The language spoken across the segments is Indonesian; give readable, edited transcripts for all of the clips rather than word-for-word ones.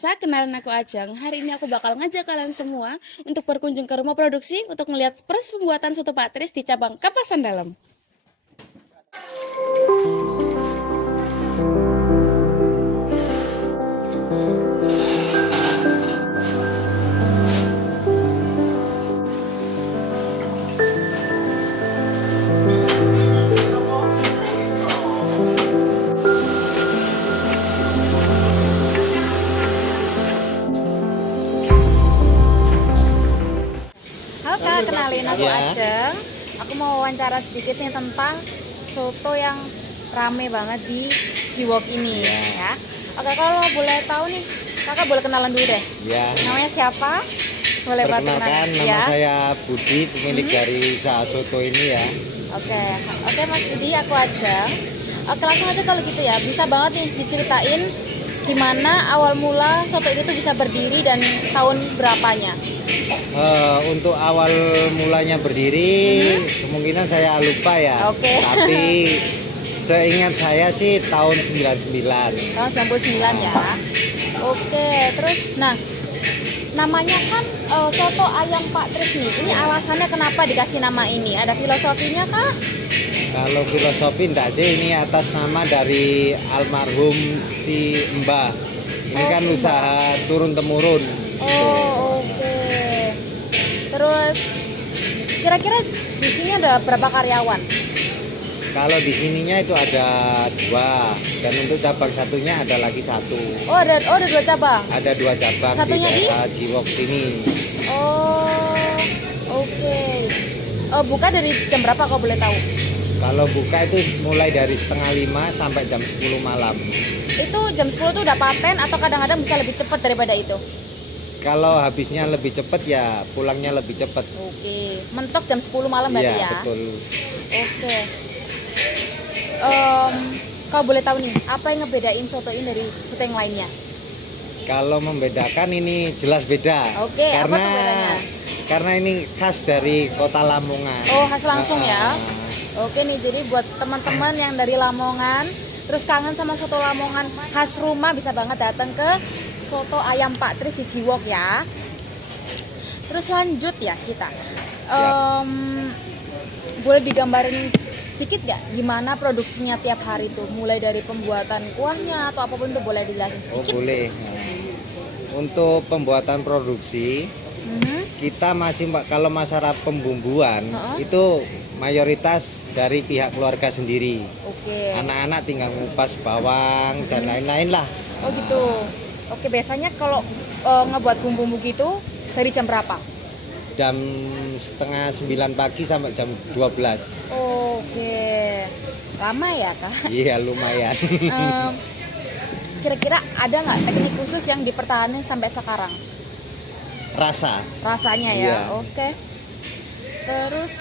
biasa, kenalin aku Ajeng. Hari ini aku bakal ngajak kalian semua untuk berkunjung ke rumah produksi untuk melihat proses pembuatan soto Pak Tris di cabang Kapasan Dalam. Halo Kak, kenalin aku Ajeng. Aku mau wawancara sedikit nih tentang soto yang rame banget di Jiwok ini ya. Oke, kalau boleh tahu nih, Kakak boleh kenalan dulu deh. Ya, Namanya siapa? Boleh bantu perkenalkan kenalan nama ya. saya Budi, pemilik dari usaha soto ini ya. Oke, oke Mas Budi, aku Ajeng. Oke, langsung aja kalau gitu ya. Bisa banget nih diceritain gimana awal mula soto ini tuh bisa berdiri dan tahun berapanya? Untuk awal mulanya berdiri, kemungkinan saya lupa ya. Oke. Tapi seingat saya sih tahun 99. Tahun 99 ya. Oke, terus nah namanya kan soto ayam Pak Tris nih. Ini alasannya kenapa dikasih nama ini? Ada filosofinya kah? Kalau filosofi enggak sih, ini atas nama dari almarhum si Mbah. Ini kan si Mbah. usaha turun temurun. Oh, oke. Terus kira-kira di sini ada berapa karyawan? Kalau di sininya itu ada 2, dan untuk cabang satunya ada lagi 1. Oh, ada 2 cabang. Ada 2 cabang Satunya di daerah Jiwok sini. Oh, oke. Buka dari jam berapa kalau boleh tahu? Kalau buka itu mulai dari setengah 5 sampai jam 10 malam. Itu jam 10 tuh udah paten atau kadang-kadang bisa lebih cepat daripada itu? Kalau habisnya lebih cepat ya pulangnya lebih cepat. Oke, mentok jam 10 malam berarti Iya, ya? betul. Oke. Kalau boleh tahu nih, apa yang ngebedain soto ini dari soto yang lainnya? Kalau membedakan ini jelas beda. Oke, apa karena tuh bedanya? karena ini khas dari Kota Lamongan. Oh, khas langsung ya? Ah, Oke nih, jadi buat teman-teman yang dari Lamongan, terus kangen sama soto Lamongan khas rumah, bisa banget datang ke soto ayam Pak Tris di Jiwok ya. Terus lanjut ya kita. Boleh digambarin sedikit nggak gimana produksinya tiap hari tuh? Mulai dari pembuatan kuahnya atau apapun tuh boleh dijelasin Oh, sedikit? boleh. Untuk pembuatan produksi kita masih kalau masalah pembumbuan itu mayoritas dari pihak keluarga sendiri. Oke. Anak-anak tinggal ngupas bawang dan lain-lain lah. Oh gitu. Oke, biasanya kalau ngebuat bumbu gitu dari jam berapa? Jam setengah 9 pagi sampai jam 12. Oke. Lama ya, Kak? Iya, lumayan. Kira-kira ada nggak teknik khusus yang dipertahankan sampai sekarang? Rasanya ya. Iya. Oke. Terus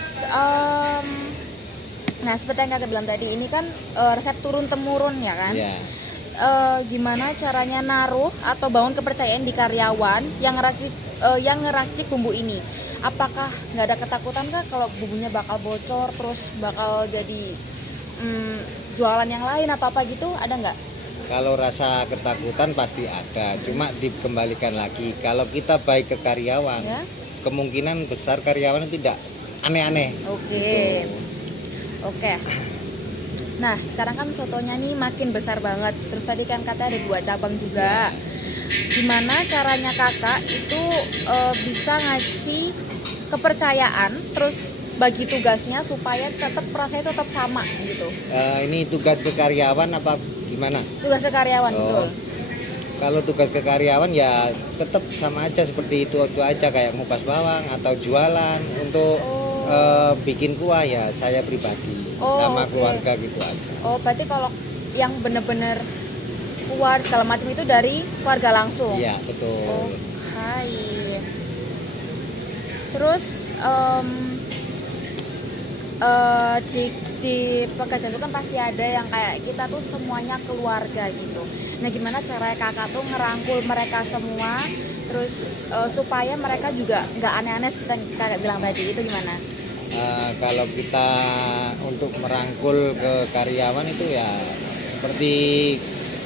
nah seperti yang Kakak bilang tadi, ini kan resep turun temurun ya kan? Iya. Gimana caranya naruh atau bangun kepercayaan di karyawan yang ngeracik bumbu ini? Apakah nggak ada ketakutan kah kalau bumbunya bakal bocor terus bakal jadi jualan yang lain atau apa gitu, ada nggak? Kalau rasa ketakutan pasti ada, cuma dikembalikan lagi. Kalau kita baik ke karyawan, Ya? kemungkinan besar karyawan tidak aneh-aneh. Oke. Oke. Nah, sekarang kan sotonya nih makin besar banget. Terus tadi kan katanya ada 2 cabang juga. Gimana caranya Kakak itu bisa ngasih kepercayaan terus bagi tugasnya supaya tetap rasanya tetap sama gitu. Ini tugas ke karyawan apa gimana? Tugas karyawan betul. Kalau tugas ke karyawan ya tetap sama aja seperti itu aja, kayak ngupas bawang atau jualan. Untuk bikin kuah ya saya pribadi sama keluarga gitu aja. Oh, berarti kalau yang bener-bener kuah segala macam itu dari keluarga langsung. Iya, betul. Hai. Terus di pekerjaan itu kan pasti ada yang kayak kita tuh semuanya keluarga gitu. Nah, gimana caranya Kakak tuh ngerangkul mereka semua, terus supaya mereka juga nggak aneh-aneh seperti yang Kakak bilang tadi, itu gimana? Kalau kita untuk merangkul ke karyawan itu ya seperti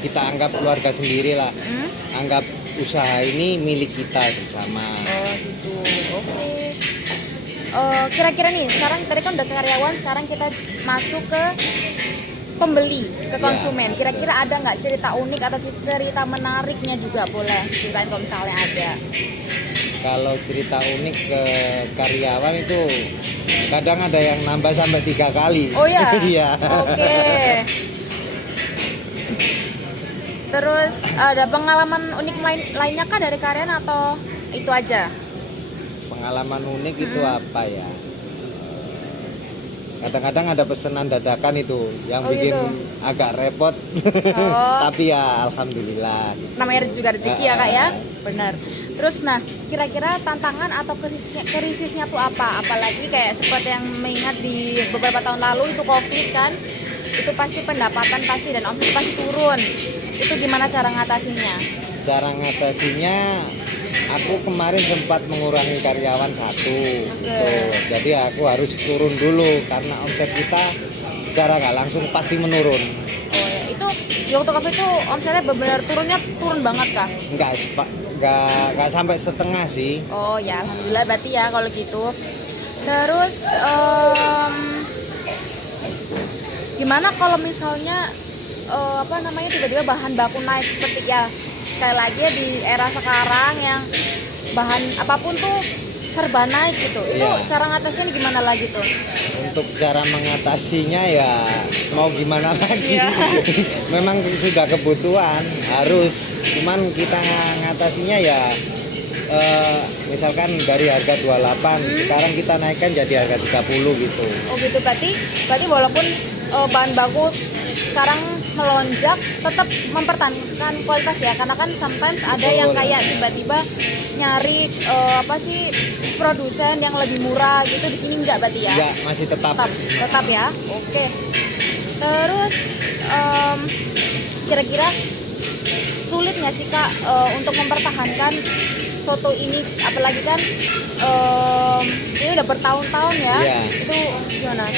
kita anggap keluarga sendiri lah. Anggap usaha ini milik kita bersama. Oh gitu, oke. Kira-kira nih, sekarang tadi kan udah karyawan, sekarang kita masuk ke pembeli, ke konsumen. Kira-kira ada nggak cerita unik atau cerita menariknya juga, boleh ceritain kalau misalnya ada. Kalau cerita unik ke karyawan itu kadang ada yang nambah sampai 3 kali. Oh ya? Iya. Oke. Terus ada pengalaman unik lainnya kah dari karyawan atau itu aja? Pengalaman unik itu apa ya? Kadang-kadang ada pesanan dadakan itu yang bikin gitu. agak repot. Oh. Tapi ya alhamdulillah. Namanya juga rezeki ya kak ya, benar. Terus nah, kira-kira tantangan atau krisisnya tuh apa? Apalagi kayak seperti yang mengingat di beberapa tahun lalu itu COVID kan, itu pasti pendapatan pasti dan omset pasti turun. Itu gimana cara ngatasinnya? Cara ngatasinya, aku kemarin sempat mengurangi karyawan 1 gitu. Jadi aku harus turun dulu karena omset kita secara nggak langsung pasti menurun. Oh ya, itu di waktu COVID itu omsetnya benar-benar turun banget kah? Nggak sampai setengah sih. Oh ya, alhamdulillah berarti ya kalau gitu. Terus gimana kalau misalnya tiba-tiba bahan baku naik seperti ya sekali lagi ya di era sekarang yang bahan apapun tuh serba naik gitu. Itu cara ngatasinnya gimana lagi tuh? Untuk cara mengatasinya ya mau gimana lagi. Iya. Memang sudah kebutuhan harus. Cuman kita ngatasinya ya misalkan dari harga 28 sekarang kita naikkan jadi harga 30 gitu. Oh gitu, berarti walaupun bahan baku sekarang melonjak tetap mempertahankan kualitas ya, karena kan sometimes ada yang kayak tiba-tiba nyari produsen yang lebih murah gitu, di sini enggak berarti ya? Enggak, masih tetap ya. Oke. Terus kira-kira sulit nggak sih kak untuk mempertahankan soto ini, apalagi kan ini udah bertahun-tahun ya? Itu gimana?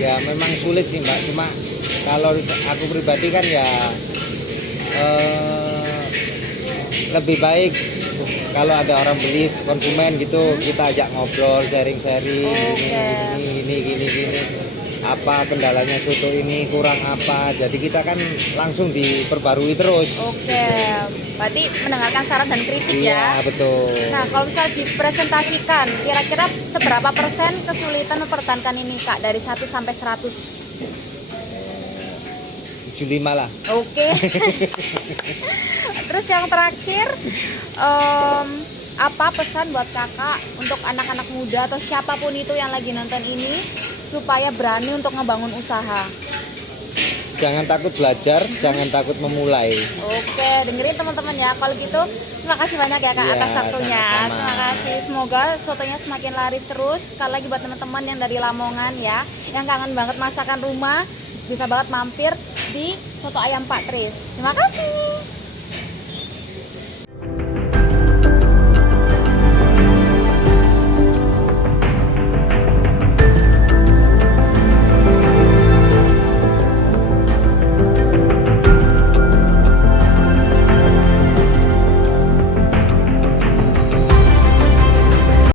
Ya memang sulit sih mbak, cuma kalau aku pribadi kan ya lebih baik kalau ada orang beli, konsumen gitu, kita ajak ngobrol, sharing-sharing, gini apa kendalanya soto ini, kurang apa, jadi kita kan langsung diperbarui terus. Oke, berarti mendengarkan saran dan kritik ya? Iya betul. Nah kalau misalnya dipresentasikan, kira-kira seberapa persen kesulitan mempertahankan ini kak, dari 1 sampai 100? 75 lah. Oke. Terus yang terakhir, apa pesan buat kakak untuk anak-anak muda atau siapapun itu yang lagi nonton ini supaya berani untuk ngebangun usaha? Jangan takut belajar, jangan takut memulai. Oke, dengerin teman-teman ya. Kalau gitu, terima kasih banyak ya kak atas waktunya. Sama-sama. Terima kasih. Semoga sotonya semakin laris terus. Sekali lagi buat teman-teman yang dari Lamongan ya, yang kangen banget masakan rumah, bisa banget mampir di Soto Ayam Pak Tris. Terima kasih.